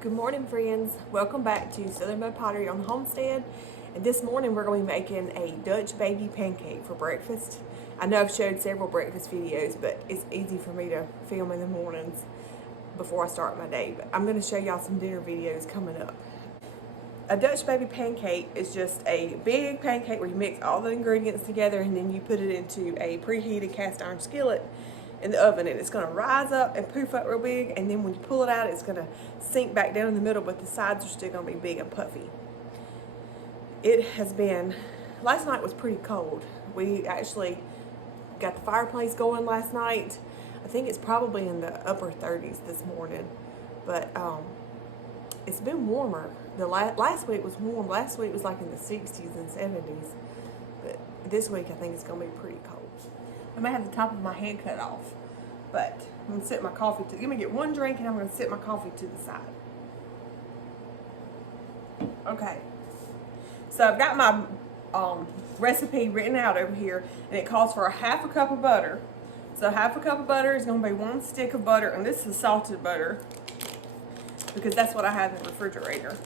Good morning, friends. Welcome back to Southern Mud Pottery on the Homestead. And this morning we're going to be making a Dutch Baby Pancake for breakfast. I know I've showed several breakfast videos, but it's easy for me to film in the mornings before I start my day. But I'm going to show y'all some dinner videos coming up. A Dutch Baby Pancake is just a big pancake where you mix all the ingredients together and then you put it into a preheated cast iron skillet in the oven, and it's going to rise up and poof up real big, and then when you pull it out it's going to sink back down in the middle, but the sides are still going to be big and puffy. It has been, last night was pretty cold. We actually got the fireplace going last night. I think it's probably in the upper 30s this morning, but it's been warmer. The last week was warm. Last week was like in the 60s and 70s, but this week I think it's going to be pretty cold. I may have the top of my head cut off, but I'm going to set my coffee to, let me get one drink and I'm going to set my coffee to the side. Okay, so I've got my recipe written out over here, and it calls for a half a cup of butter. So half a cup of butter is going to be 1 stick of butter, and this is salted butter because that's what I have in the refrigerator.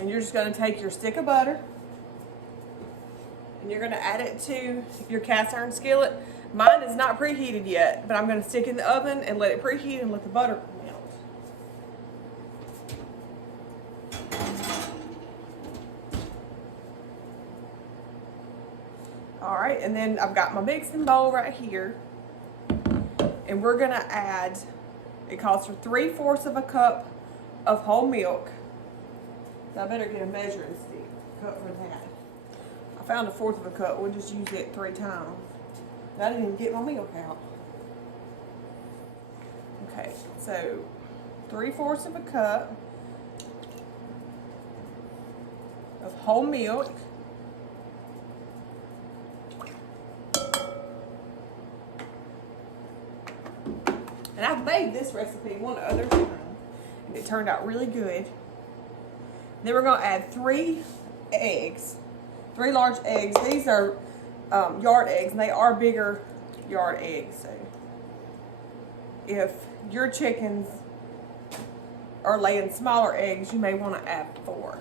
And you're just going to take your stick of butter and you're going to add it to your cast iron skillet. Mine is not preheated yet, but I'm going to stick it in the oven and let it preheat and let the butter melt. Alright, and then I've got my mixing bowl right here, and we're going to add, it calls for 3/4 of a cup of whole milk. So I better get a measuring stick cut for that. I found 1/4 of a cup. We'll just use it 3 times. I didn't even get my milk out. Okay, so 3/4 of a cup of whole milk. And I've made this recipe one other time, and it turned out really good. Then we're going to add 3 eggs. 3 large eggs. These are yard eggs, and they are bigger yard eggs. So if your chickens are laying smaller eggs, you may want to add 4.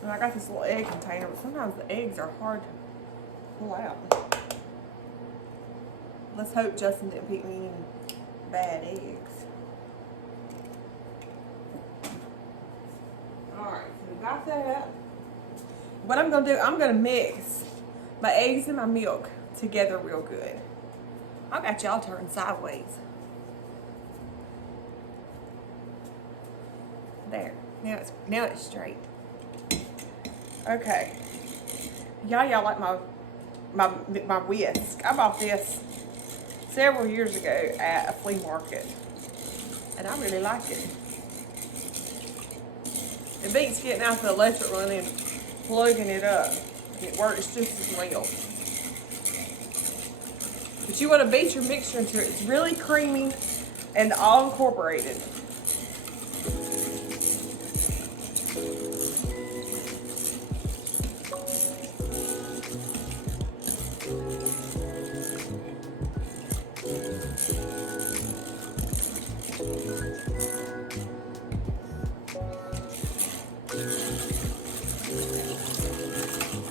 And I got this little egg container, but sometimes the eggs are hard to pull out. Let's hope Justin didn't pick me any bad eggs. Alright, so we got that. What I'm going to do, I'm going to mix my eggs and my milk together real good. I got y'all turned sideways. There. Now it's straight. Okay, y'all like my Whisk. I bought this several years ago at a flea market, and I really like it. It beats getting out the electric one and plugging it up. It works just as well. But you want to beat your mixture until it's really creamy and all incorporated.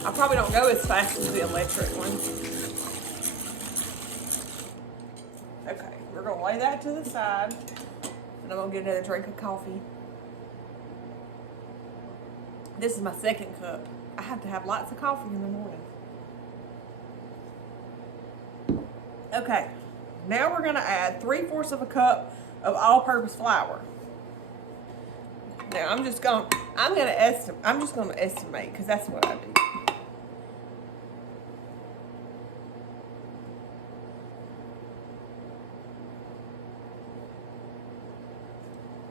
I probably don't go as fast as the electric one. Okay, we're going to lay that to the side, and I'm going to get another drink of coffee. This is my 2nd cup. I have to have lots of coffee in the morning. Okay, now we're going to add 3/4 of a cup of all-purpose flour. Now I'm just going to estimate because that's what I do.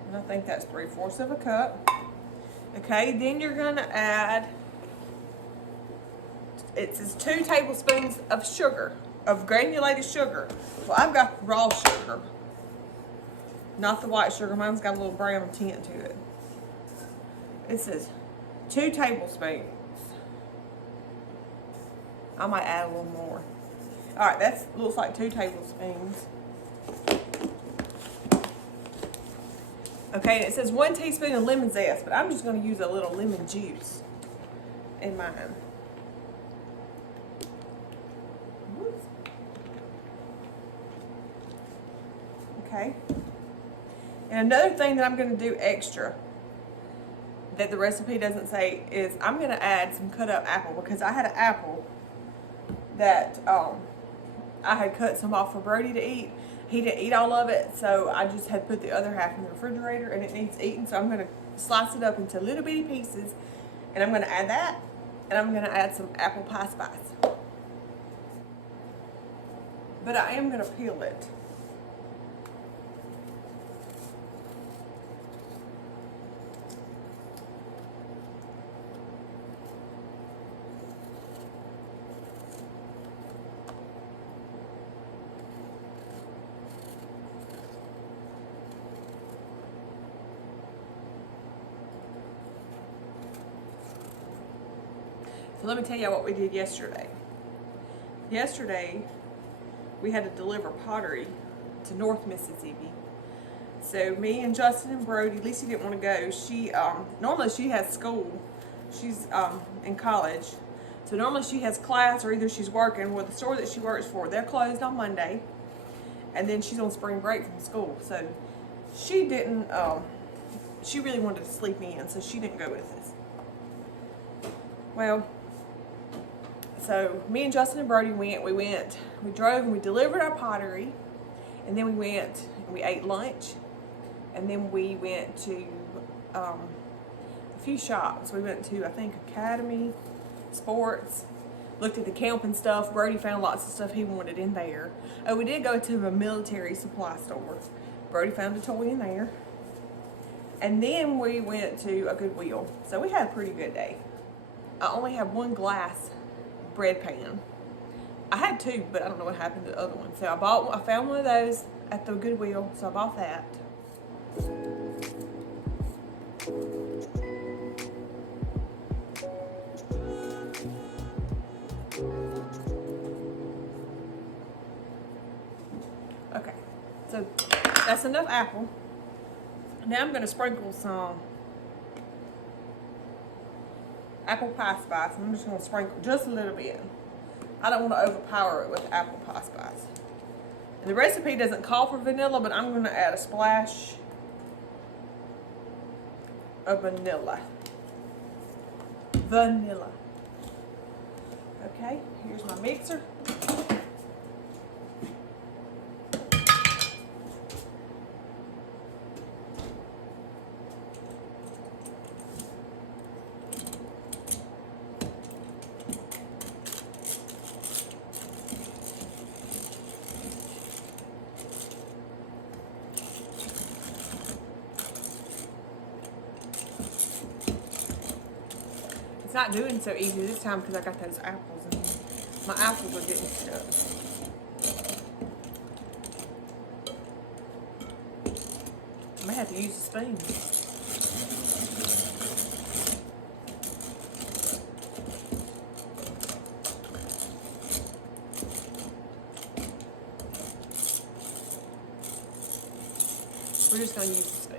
And I think that's 3/4 of a cup. Okay, then you're going to add, it says 2 tablespoons of sugar, of granulated sugar. Well, I've got raw sugar. Not the white sugar. Mine's got a little brown tint to it. It says 2 tablespoons. I might add a little more. All right, that looks like 2 tablespoons. Okay, and it says 1 teaspoon of lemon zest, but I'm just going to use a little lemon juice in mine. Okay. And another thing that I'm going to do extra that the recipe doesn't say is I'm going to add some cut up apple, because I had an apple that I had cut some off for Brody to eat. He didn't eat all of it, so I just had put the other half in the refrigerator, and it needs eating, so I'm going to slice it up into little bitty pieces, and I'm going to add that, and I'm going to add some apple pie spice. But I am going to peel it. So let me tell you what we did yesterday. Yesterday, we had to deliver pottery to North Mississippi. So me and Justin and Brody, Lisa didn't want to go. She normally she has school. She's in college. So normally she has class, or either she's working. Well, the store that she works for, they're closed on Monday. And then she's on spring break from school. So she didn't, she really wanted to sleep in, so she didn't go with us. Well, so me and Justin and Brody went, we drove and we delivered our pottery, and then we went and we ate lunch, and then we went to a few shops. We went to, I think, Academy Sports, looked at the camping stuff. Brody found lots of stuff he wanted in there. Oh, we did go to a military supply store. Brody found a toy in there. And then we went to a Goodwill. So we had a pretty good day. I only have 1 glass bread pan. I had 2, but I don't know what happened to the other one. So I found one of those at the Goodwill, so I bought that. Okay, so that's enough apple. Now I'm going to sprinkle some apple pie spice. I'm just going to sprinkle just a little bit. I don't want to overpower it with apple pie spice. And the recipe doesn't call for vanilla, but I'm going to add a splash of vanilla. Vanilla. Okay, here's my mixer. It's not doing so easy this time because I got those apples in here. My apples are getting stuck. I may have to use a spoon. We're just going to use the spoon.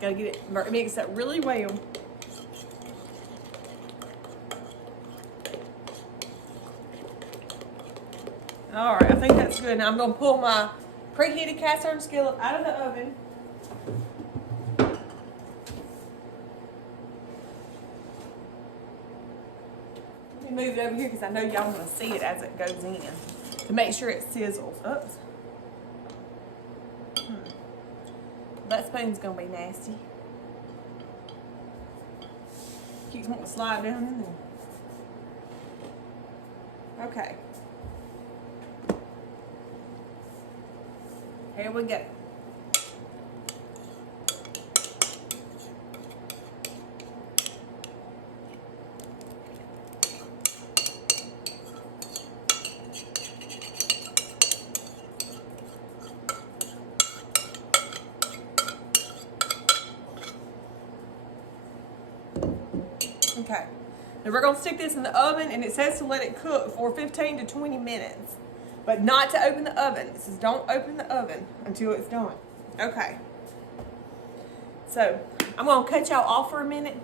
Gotta get it mixed up really well. All right, I think that's good. Now I'm gonna pull my preheated cast iron skillet out of the oven. Let me move it over here because I know y'all want to see it as it goes in to make sure it sizzles. Oops. That spoon's gonna be nasty. Keeps wanting to slide down in there. Okay. Here we go. Okay, now we're gonna stick this in the oven, and it says to let it cook for 15 to 20 minutes, but not to open the oven. It says don't open the oven until it's done. Okay, so I'm gonna cut y'all off for a minute.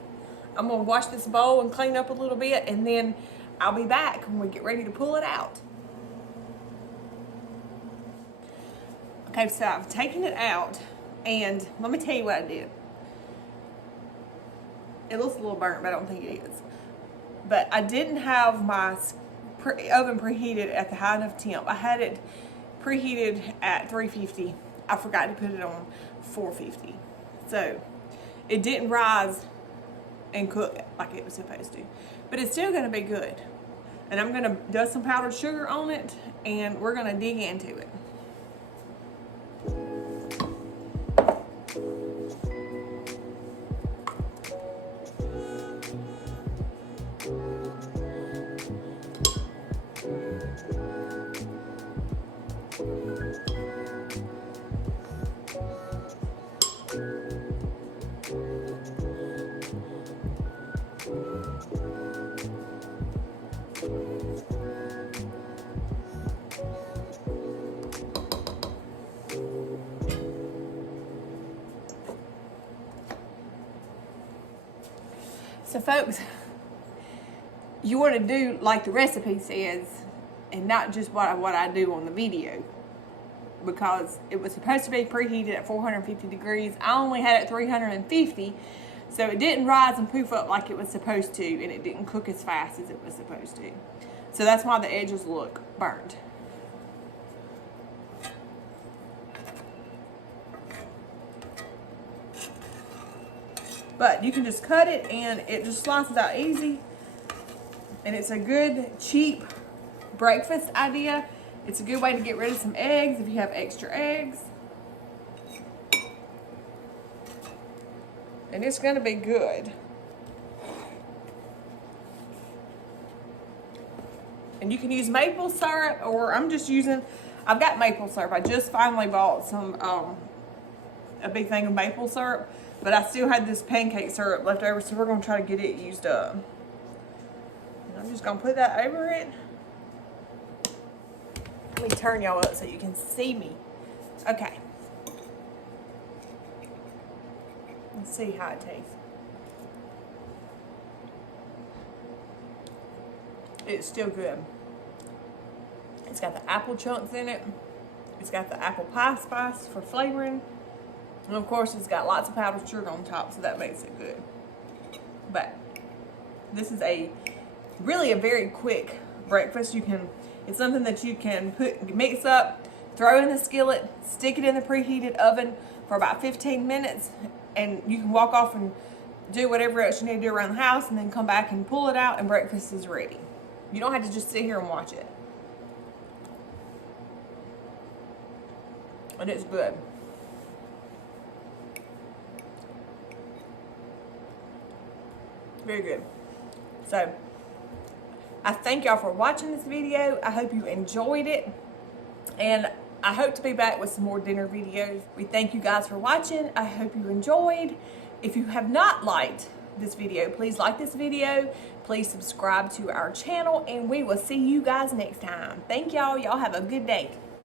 I'm gonna wash this bowl and clean up a little bit, and then I'll be back when we get ready to pull it out. Okay, so I've taken it out, and let me tell you what I did. It looks a little burnt, but I don't think it is. But I didn't have my oven preheated at the high enough temp. I had it preheated at 350. I forgot to put it on 450. So it didn't rise and cook like it was supposed to. But it's still gonna be good. And I'm gonna dust some powdered sugar on it, and we're gonna dig into it. So folks, you want to do like the recipe says, and not just what I do on the video, because it was supposed to be preheated at 450 degrees. I only had it 350, so it didn't rise and poof up like it was supposed to, and it didn't cook as fast as it was supposed to. So that's why the edges look burnt. But you can just cut it, and it just slices out easy. And it's a good, cheap breakfast idea. It's a good way to get rid of some eggs if you have extra eggs. And it's gonna be good. And you can use maple syrup, or I've got maple syrup. I just finally bought some, a big thing of maple syrup. But I still had this pancake syrup left over, so we're going to try to get it used up. And I'm just going to put that over it. Let me turn y'all up so you can see me. Okay. Let's see how it tastes. It's still good. It's got the apple chunks in it. It's got the apple pie spice for flavoring. And of course, it's got lots of powdered sugar on top, so that makes it good. But this is really a very quick breakfast. It's something that you can mix up, throw in the skillet, stick it in the preheated oven for about 15 minutes, and you can walk off and do whatever else you need to do around the house, and then come back and pull it out, and breakfast is ready. You don't have to just sit here and watch it. And it's good. Very good. So, I thank y'all for watching this video. I hope you enjoyed it. And I hope to be back with some more dinner videos. We thank you guys for watching. I hope you enjoyed. If you have not liked this video, please like this video. Please subscribe to our channel. And we will see you guys next time. Thank y'all. Y'all have a good day.